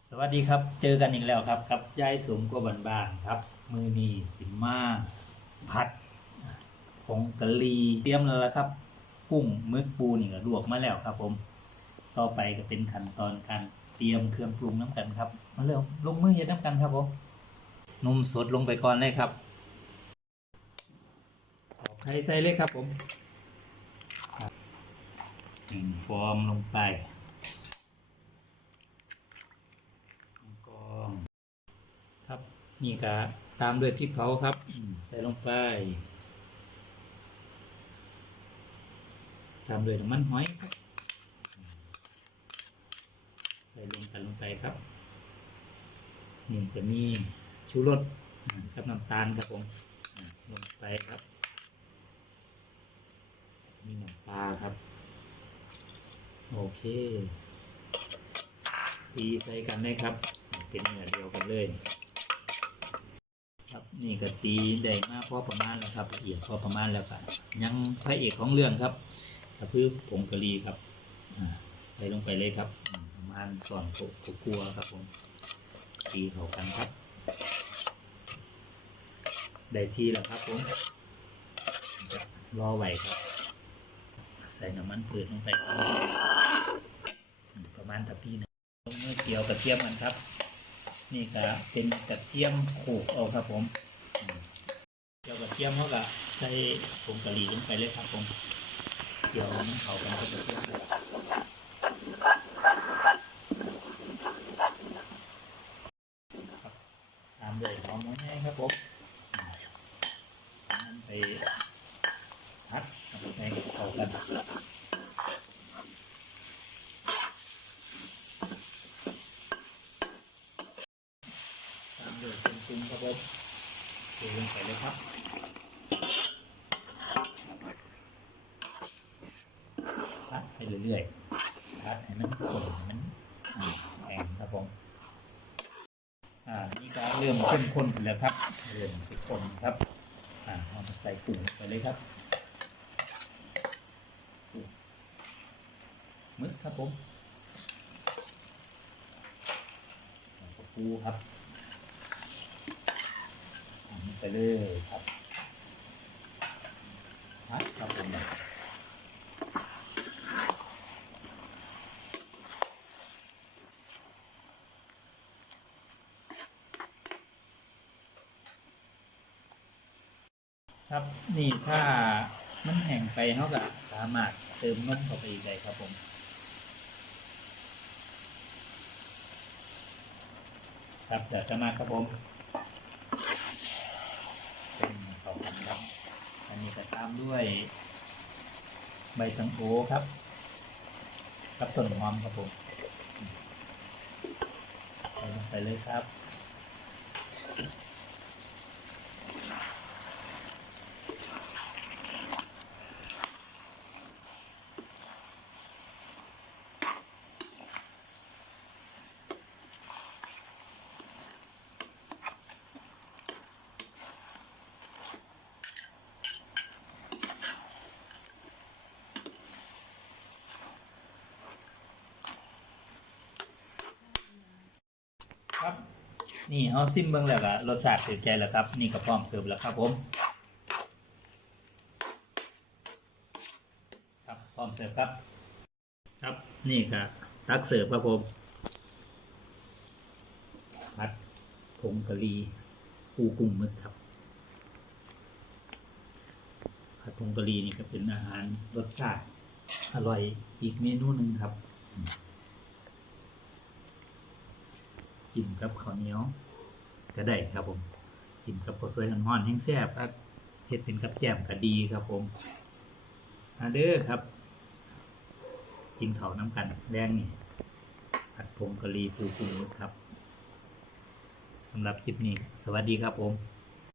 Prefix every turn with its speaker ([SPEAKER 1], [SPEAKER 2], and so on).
[SPEAKER 1] สวัสดีครับ เจอกันอีกแล้วครับกับยายสมกวนบ้านครับ มือนีสิมาผัดผงกะหรีเตรียมแล้วละครับ กุ้งมึกปูนี่ก็ลวกมาแล้วครับ ผม ต่อไปก็เป็นขั้นตอนการเตรียมเครื่องปรุงน้ำกันครับ มาเริ่มลงมือเย็นน้ำกันครับผมนมสดลงไปก่อนเลยครับเอาไข่ใส่เลยครับผมครับหนึ่งฟองลงไป กองครับ นี่ก็ตามด้วยพริกเผาครับ ใส่ลงไป ตามด้วยน้ำมันหอยครับ ใส่ลงกันลงไปครับนี่จะมีชูรสกับน้ำตาลครับผมลงไปครับ มีน้ำปลาครับ โอเคตีใส่กันเลยครับ เป็นเนื้อเดียวกันเลย ครับนี่ก็ตีได้มากพอประมาณแล้วครับละเอียดพอประมาณแล้วครับยังพระเอกของเรื่องครับก็คือผงกะหรี่ครับใส่ลงไปเลยครับ ประมาณส่วนโกกลัวครับผมตีเข้ากันครับ ได้ที่แล้วครับผมรอไหวครับ ใส่น้ำมันพืชลงไปครับประมาณทัพพีหนึงลงมือเกี่ยวกระเทียมกันครับ นี่ก็เป็นกระเทียมโขกเอาครับผมเกี่ยวกระเทียมเขาก็ใส่ผงกะหรี่ลงไปเลยครับผมเกี่ยวมันเข้ากันกับกระเทียมครับตามด้วยหอมหัวใหญ่ครับผมมันไปพัดให้เข้ากัน ตามด้วยเป็นป รุงครับผมเทลงไปเลยครับพัดไปเรื่อยๆพัดให้มันข้นให้มันแข็งครับผมอ่านี่ก็เริ่มข้นข้นๆแล้วครับ เริ่มข้นครับอ่าเอามาใส่กุ้งไปเลยครับมึกครับผมก็ปูครับ ไปเลยครับครับผมครับนี่ถ้ามันแห้งไปเขาก็สามารถเติมนมเข้าไปอีกได้ครับผมครับเดี๋ยวจะมาครับผม เป็นข้าวผัดครับ อันนี้ก็ตามด้วยใบตังโอครับครับต้นหอมครับผมใส่ลงไปเลยครับ ครับนี่เอาซิมเบิ้งแล้วก็รสชาติเสียใจแล้วครับ นี่ก็พร้อมเสิร์ฟแล้วครับผมครับพร้อมเสิร์ฟครับ ครับนี่ก็ตักเสิร์ฟครับผมผัดผงกะหรี่ปูกุ้งหมึกครับผัดผงกะหรี่นี่ก็เป็นอาหารรสชาติอร่อยอีกเมนูหนึ่งครับ กินกับข้าวเหนียวก็ได้ครับผมกินกับข้าวสวยห่อนๆแห้งแซ่บเฮ็ดเป็นกับแจ่มก็ดีครับผมมาเด้อครับ กินข้าวน้ำกันแดงนี่ผัดผงกะหรี่ปูปูครับสำหรับคลิปนี้ สวัสดีครับผม